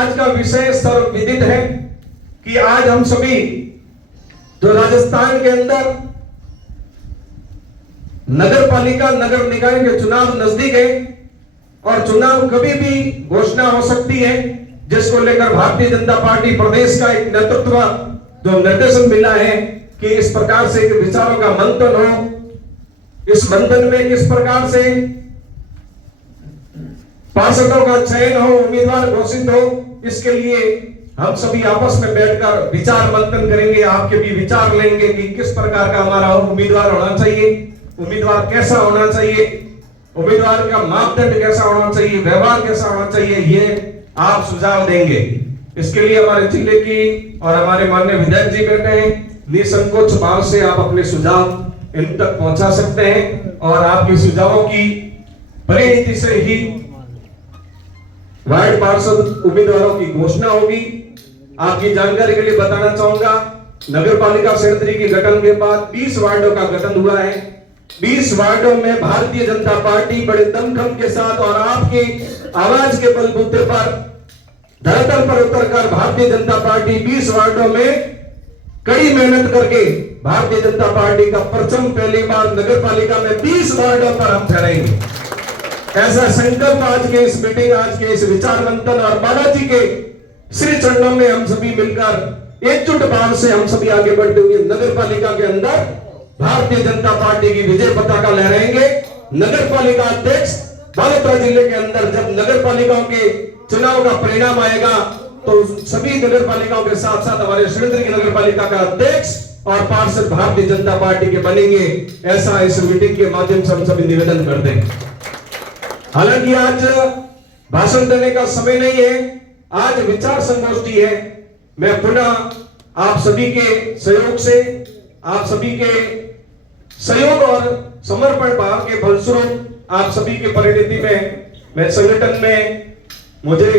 आज का विषय सर्वविदित है कि आज हम सभी जो राजस्थान के अंदर नगर पालिका नगर निकाय के चुनाव नजदीक है और चुनाव कभी भी घोषणा हो सकती है, जिसको लेकर भारतीय जनता पार्टी प्रदेश का एक नेतृत्व जो निर्देशन मिला है कि इस प्रकार से विचारों का मंथन हो। इस मंथन में किस प्रकार से पार्षदों का चयन हो, उम्मीदवार घोषित हो, इसके लिए हम सभी आपस में बैठकर विचार मंथन करेंगे। आपके भी विचार लेंगे कि किस प्रकार का हमारा उम्मीदवार होना चाहिए, उम्मीदवार कैसा होना चाहिए, उम्मीदवार का मापदंड कैसा होना चाहिए, व्यवहार कैसा होना चाहिए, ये आप सुझाव देंगे। इसके लिए हमारे जिले की और हमारे माननीय विधायक जी बैठे हैं, निसंकोच भाव से आप अपने सुझाव इन तक पहुंचा सकते हैं और आपके सुझावों की परिणति से ही वार्ड पार्षद उम्मीदवारों की घोषणा होगी। आपकी जानकारी के लिए बताना चाहूंगा, नगर पालिका क्षेत्र के गठन के बाद 20 वार्डों का गठन हुआ है। 20 वार्डों में भारतीय जनता पार्टी बड़े दमखम के साथ और आपके आवाज के बलबूते पर धरातल पर उतरकर भारतीय जनता पार्टी 20 वार्डों में कड़ी मेहनत करके भारतीय जनता पार्टी का परचम पहली बार नगर पालिका में 20 वार्डों पर हम फहराएंगे। ऐसा संकल्प आज के इस मीटिंग, आज के इस विचार मंथन और बालाजी के श्री चरणों में हम सभी मिलकर एकजुट भाव से हम सभी आगे बढ़ते हुए नगर पालिका के अंदर भारतीय जनता पार्टी की विजय पताका लहराएंगे। नगर पालिका अध्यक्ष बालोतरा जिले के अंदर जब नगर पालिकाओं के चुनाव का परिणाम आएगा तो सभी नगर पालिकाओं के साथ साथ हमारे श्रीनगर की नगर पालिका का अध्यक्ष और पार्षद भारतीय जनता पार्टी के बनेंगे, ऐसा इस मीटिंग के माध्यम से हम सभी निवेदन करते हैं। हालांकि आज भाषण देने का समय नहीं है, आज विचार संगोष्ठी है। मैं पुनः आप सभी के सहयोग से, आप सभी के सहयोग और समर्पण भाव के फलस्वरूप आप सभी के परिणति में मैं संगठन में मुझे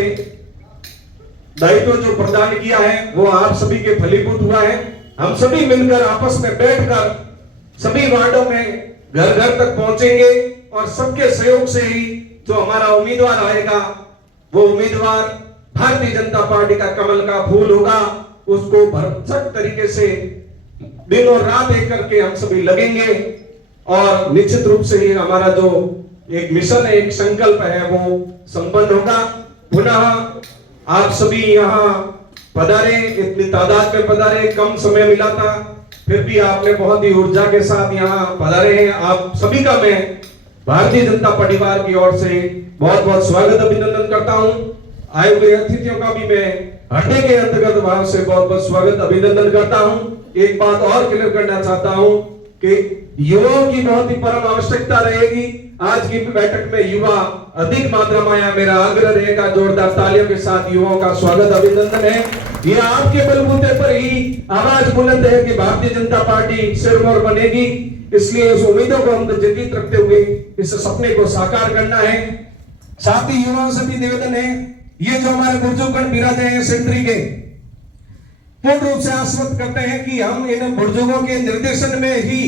दायित्व जो प्रदान किया है वो आप सभी के फलीभूत हुआ है। हम सभी मिलकर आपस में बैठकर सभी वार्डों में घर घर तक पहुंचेंगे और सबके सहयोग से ही जो हमारा उम्मीदवार आएगा वो उम्मीदवार भारतीय जनता पार्टी का कमल का फूल होगा। उसको भरसक तरीके से दिन और रात एक करके हम सभी लगेंगे और निश्चित रूप से ये हमारा जो एक मिशन है, एक संकल्प है, वो संपन्न होगा। पुनः आप सभी यहाँ पधारे, इतनी तादाद में पधारे, कम समय मिला था, फिर भी आपने बहुत ही ऊर्जा के साथ यहाँ पधारे हैं। आप सभी का मैं भारतीय जनता परिवार की ओर से बहुत बहुत स्वागत अभिनंदन करता हूँ। आए हुए अतिथियों का भी मैं हृदय के अंतर्गत भाव से बहुत बहुत स्वागत अभिनंदन करता हूँ। एक बात और क्लियर करना चाहता हूँ कि युवाओं की बहुत ही परम आवश्यकता रहेगी। आज की बैठक में युवा अधिक मात्रा में आया, मेरा आग्रह रहेगा जोरदार तालियों के साथ युवाओं का स्वागत अभिनंदन है। ये आपके बलबूते पर ही आवाज बुलंद है कि भारतीय जनता पार्टी सिरमौर बनेगी, इसलिए इस उम्मीदों को हम जीवित रखते हुए इस सपने को साकार करना है। साथ ही युवाओं से भी निवेदन है, ये जो हमारे बुजुर्गगण विराजे हैं सेंट्री के, पूर्ण रूप से आश्वस्त करते हैं कि हम इन बुजुर्गों के निर्देशन में ही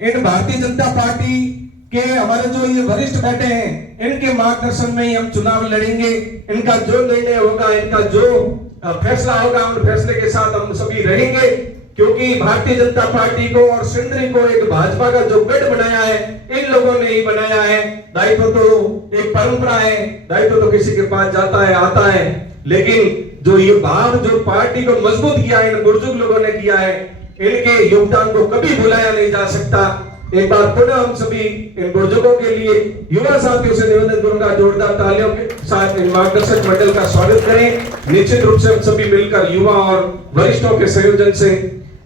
इन भारतीय जनता पार्टी के हमारे जो ये वरिष्ठ बैठे हैं, इनके मार्गदर्शन में ही हम चुनाव लड़ेंगे। इनका जो निर्णय होगा, इनका जो फैसला होगा, उन फैसले के साथ हम सभी रहेंगे, क्योंकि भारतीय जनता पार्टी को और सिंदरी को एक भाजपा का जो गढ़ बनाया है, इन लोगों ने ही बनाया है। दायित्व तो एक परंपरा है, दायित्व तो किसी के पास जाता है, आता है, लेकिन जो ये भाव जो पार्टी को मजबूत किया है इन बुजुर्ग लोगों ने किया है, इनके योगदान को कभी भुलाया नहीं जा सकता। एक बार पुनः हम सभी इन बुजुर्गों के लिए युवा साथियों से निवेदन करूंगा, जोरदार तालियों के साथ मार्गदर्शक मंडल का स्वागत करें। निश्चित रूप से हम सभी मिलकर युवा और वरिष्ठों के संयोजन से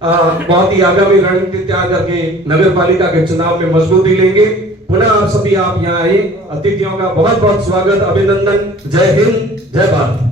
बहुत ही आगामी रणनीति तैयार करके नगर पालिका के चुनाव में मजबूती लेंगे। पुनः आप सभी आप यहाँ आए, अतिथियों का बहुत बहुत स्वागत अभिनंदन। जय हिंद, जय भारत।